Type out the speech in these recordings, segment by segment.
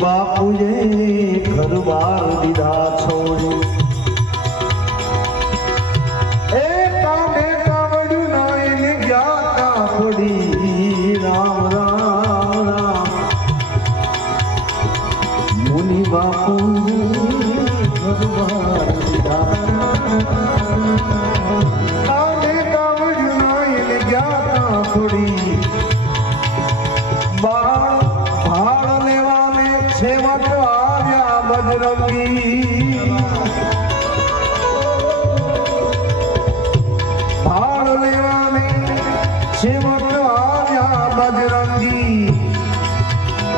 બાપુએ ઘરબાર દીધા છોડી એ કાંડે કાવડ્યું ના એને ગયા કાપડી રામ રામ રામ મુનિ બાપુ ઘરબાર દીધા કાંડે કાવડ્યું ના એને ગયા કાપડી ભાળ લેવાને છેવટ આવ્યા બજરંગી ભાળ લેવાને છેવટ આવ્યા બજરંગી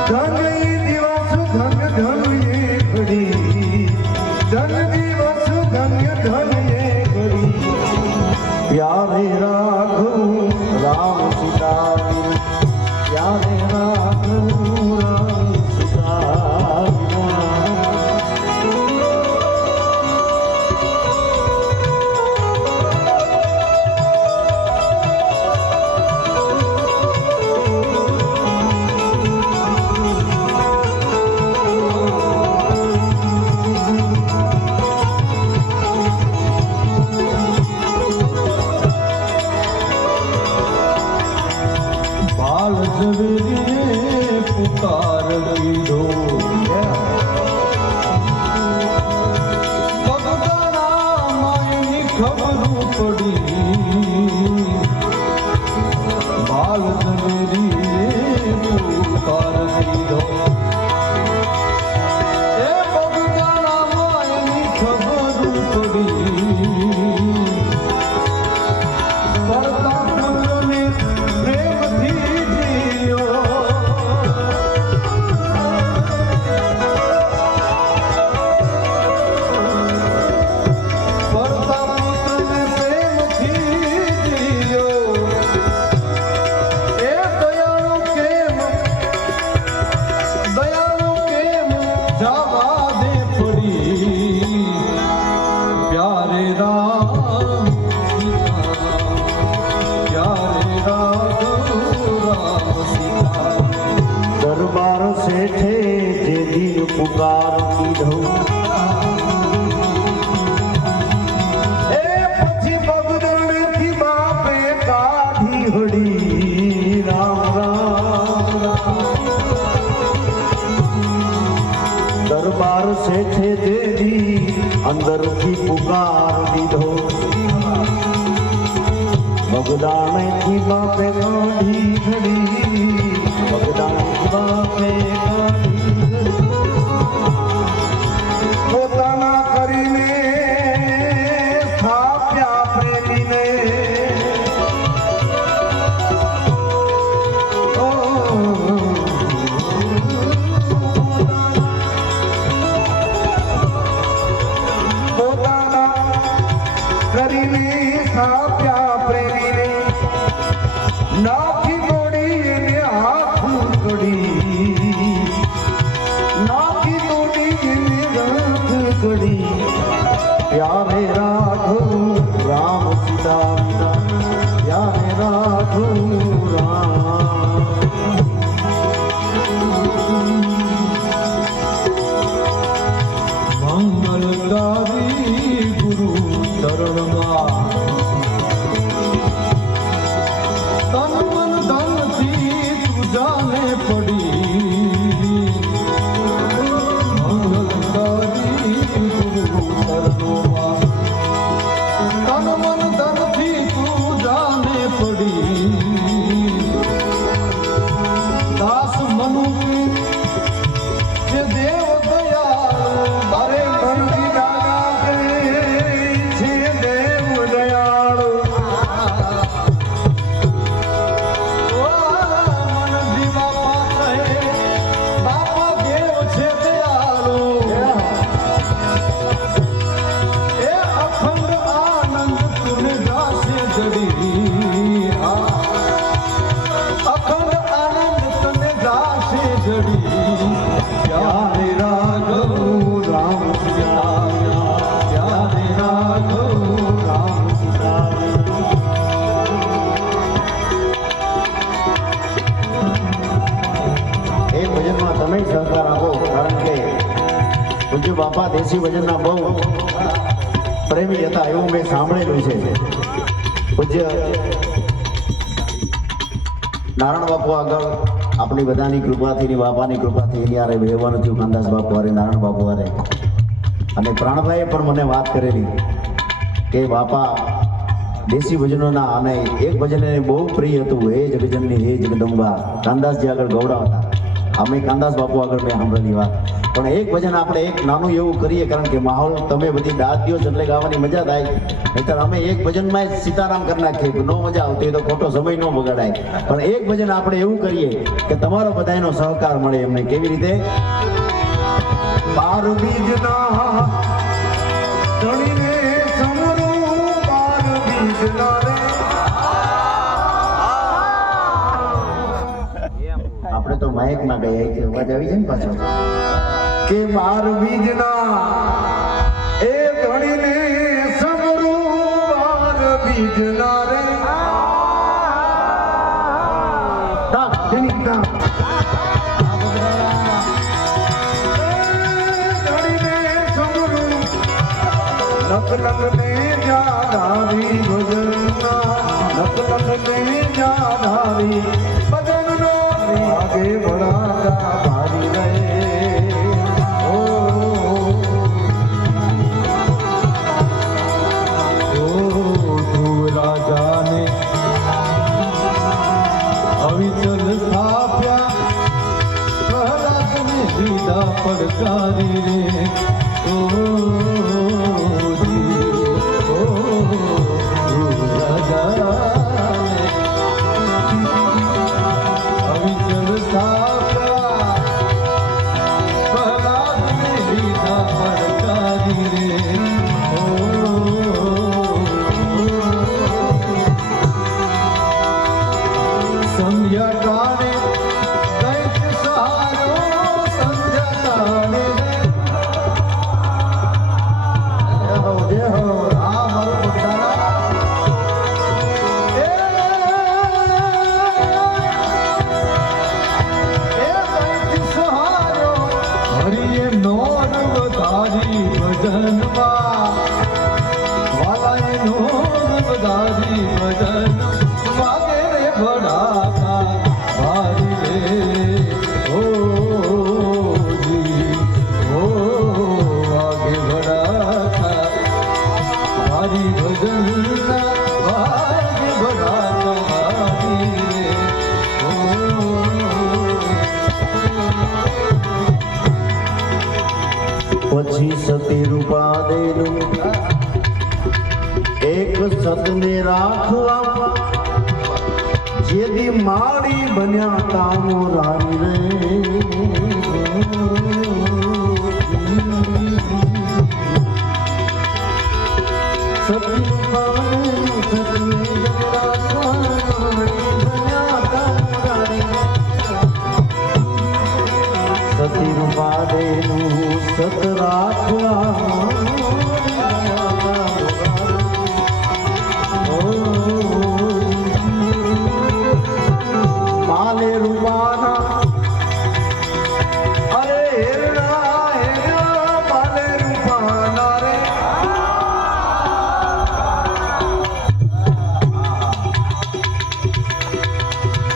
ધન દિવસ ધન ધન એ ઘડી ધન દિવસ ધન્ય ધન એ ઘડી પ્યારે રાઘવ રામ સીતા પ્યારે રાઘવ રામ સીતા ઝવેરીએ પુકાર લીધો ભગવાના માયની ખબર પડી બાલ ઝવેરીએ પુકાર લીધો એ ભગવાના માયની ખબર પડી કરતા પુત્રને પ્રેમથી દરબાર શેઠે જે દિન પુકાર લીધો એ પછી બગદણથી બાપે કાઢી હડી રામ રામ દરબાર શેઠે જે દી અંદરથી પુકાર લીધો બગદાણેથી બાપે કાઢી હડી પોતાના કરીને સ્થાપ્યા પ્રેમીને પોતાના કરીને સ્થાપ્યા પ્રેમીને નાખી प्यारे राघव राम सीता प्यारे राघव राम मंगलकारी गुरु चरण तन मन धन थी तू जाने पड़ी मंगलकारी गुरु तन मन धन थी तू जाने पड़ी બાપા દેશી ભજનના બહુ પ્રેમી હતા એવું મેં સાંભળેલું છે. પૂજ્ય નારાયણ બાપુ આગળ આપણી બધાની કૃપાથી બાપાની કૃપાથી એની હારે વહેવાનું થયું. કાનદાસ બાપુ હારે, નારાયણ બાપુ હારે. અને પ્રાણભાઈએ પણ મને વાત કરેલી કે બાપા દેશી ભજનોના અને એક ભજન એને બહુ પ્રિય હતું, હે જગજનની હે જગદંબા. કાનદાસજી આગળ ગૌડાવતા. અમે કાનદાસ બાપુ આગળ મેં સાંભળેલી વાત. પણ એક ભજન આપણે એક નાનું એવું કરીએ, કારણ કે માહોલ તમે બધી દાદ દો એટલે ગાવાની મજા થાય. નહીતર અમે એક ભજનમાં જ સીતારામ કરી નાખીએ, નો મજા આવતી તો ખોટો સમય ન બગાડાય. પણ એક ભજન આપણે એવું કરીએ કે તમારો બધાનો સહકાર મળે એમને. કેવી રીતે? બાર બીજના ધણીને સમરું, બાર બીજના રે. આપણે તો માઇક માં ગઈ કે અવાજ આવી જાય ને પાછો કે બાર બીજના એ ધણીને સમરું, બાર બીજના રે. નકલંગને જાધાવી ભજનના, નકલંગને જાધાવી ભજનનો આગે ભળાતા ભારી રહે. ધ્રુવ રાજાને અવિચલ સ્થાપ્યા, પ્રહલાદને દીધા પડકારી રે. પછી સતી રૂપા દેનું એક સતને રાખવા, જેદી માડી બન્યા તામો રાઈ રે. સતી રૂપા દેનું સતને રાખવા, બન્યા તામો રાઈ રે. સતી રૂપા દેનું સત રાખવા, માલે રૂપાના અરે હેરણા હેરણા માલે રૂપાના રે.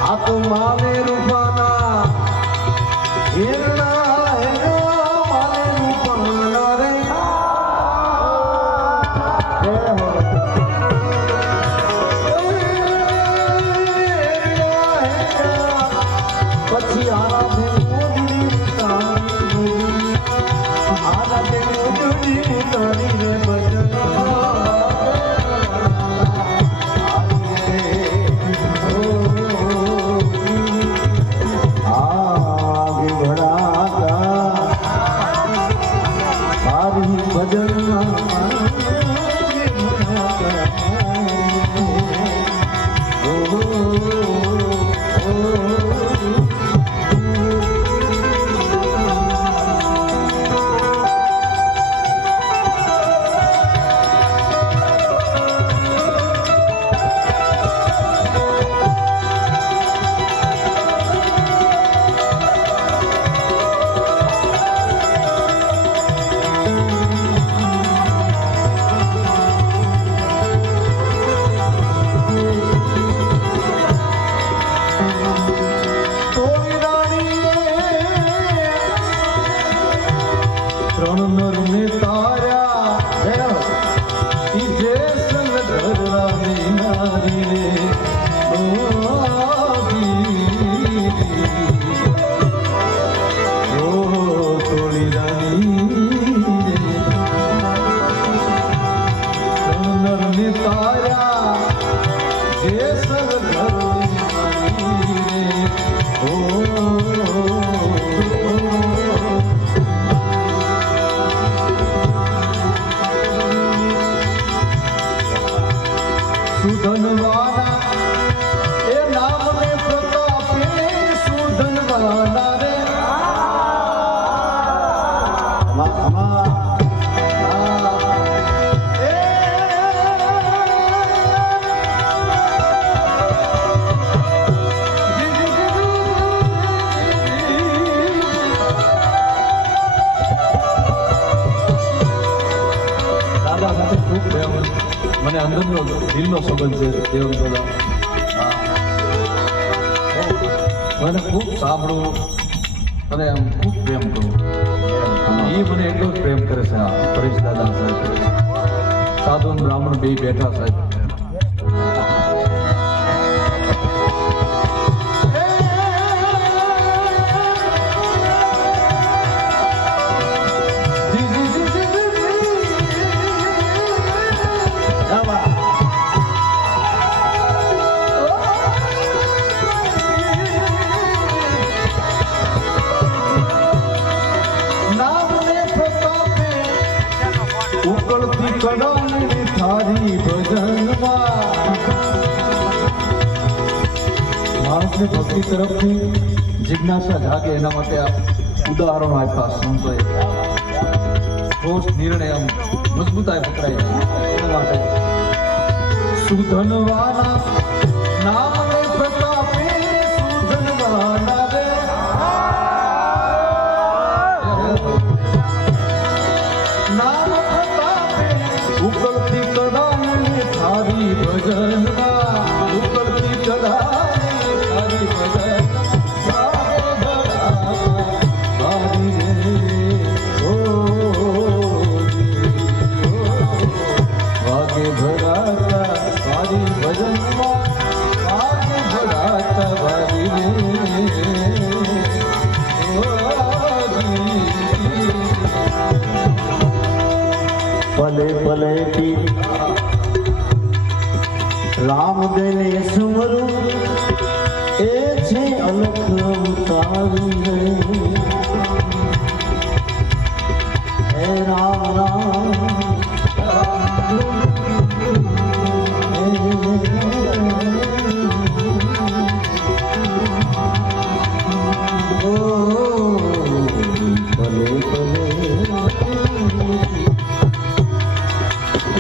આ તો માલે રૂપાના હેરણા ઘડા દિલનો સંબંધ છે દેવમ દાદા. મને ખૂબ સાંભળવું અને આમ ખૂબ પ્રેમ કરવું. એ મને એટલો જ પ્રેમ કરે છે. આ પરેશ દાદા સાહેબ સાધુ અને બ્રાહ્મણ બે બેઠા સાહેબ. નામને પ્રતાપે ઉકળતી કડાલની થારી ભજનમાં માણસની ભક્તિ તરફથી જિજ્ઞાસા જાગે એના માટે આ ઉદાહરણો આપ્યા સંતોએ. ઠોસ નિર્ણય આમ મજબૂતાઈ પકડાઈ જાય એના માટે સુધનવાના નામને પ્રતાપે સુધનવાના રે નામ પ્રતાપે ઉકળતી કડાલની થારી ભજનમાં ઉકળતી કડાલની થારી ભજન વાગે ભરાતા વારી ભજનમાં વાગે ભરાતા વારી ભલે ભલે પીર રામ દેને સુમરું એ છે અલખ અવતારી રે હે રામ રામ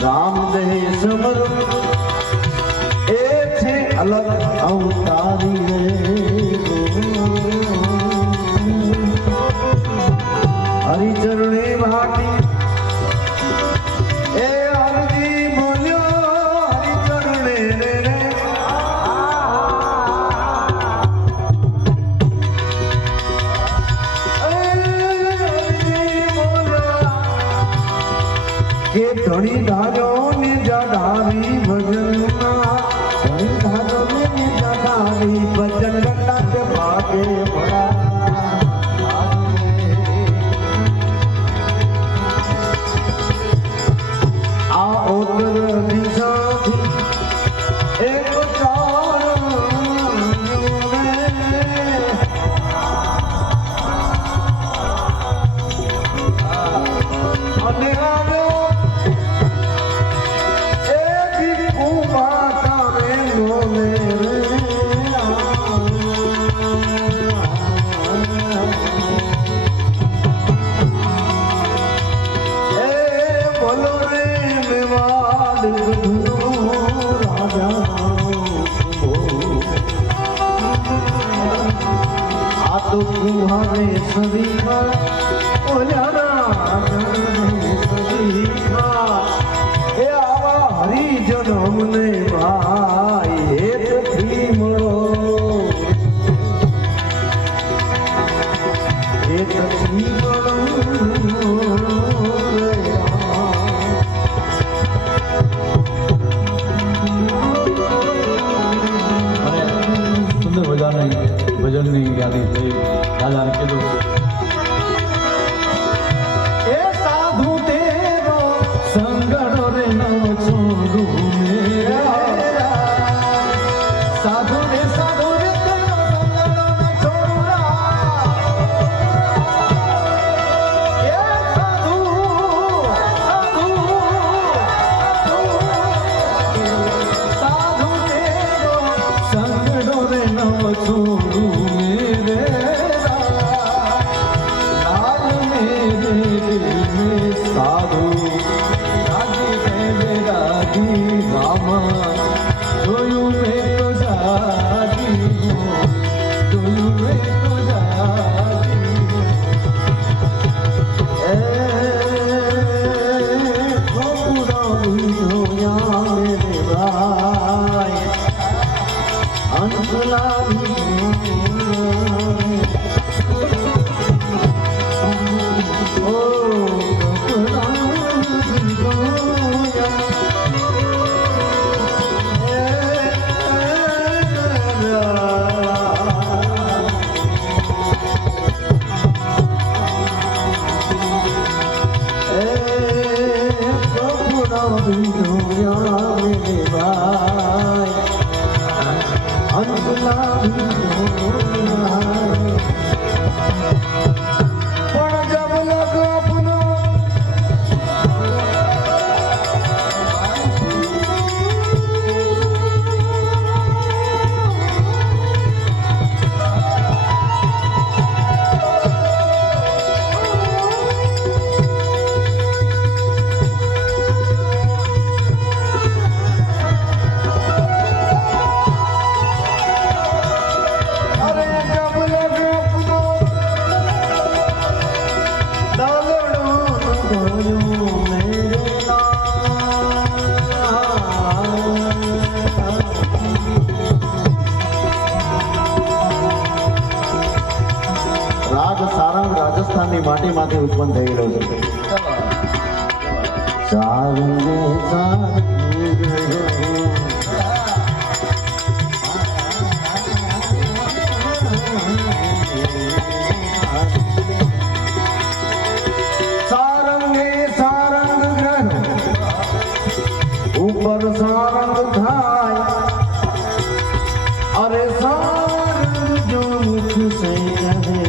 રામ દે સમર એ છે અલગ અવતારી રે હરિચરણે ભાટી એ હરજી બોલ્યો હરિચરણે રે કે ધણી ધાજો ને જાડાવી ભજનમાં ધણી ધાજો ને જાડાવી ભજન ગંડા કે ભાગે ભરા આ ઉત્તર દિશાથી એક અને આવ્યો तुम्हारे सरीखा ओ जाना सरीखा ए आवा हरि जन्म ने भाई एक थी मरो एक थी સુંદર મજાની ભજનની યાદી થઈ. દાદાને કીધું એ સાધુ તેરો સંગડો રે નો છોડું મેરા સાધુ રે તેરો સંગડો નો છોડું એ સાધુ તેરો સંગડો રે નો છોડું साधु रागी मेरे रागी रामा जोयू में तो जागी हो जोयू में तो जागी ए ठोकुरा जोया मेरे પણ જબ લગ અપનો અરે જબ લગ અપનો દાલડો ગોયો મેરે રાગ સારંગ રાજસ્થાનની માટીમાંથી ઉત્પન્ન થયેલો છે. સારંગે સારંગ સારંગે સારંગ ગ્રહ ઉપર સારંગ થાય અરે સારંગ જો મુખ સે કહે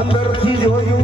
અંદરથી જોયું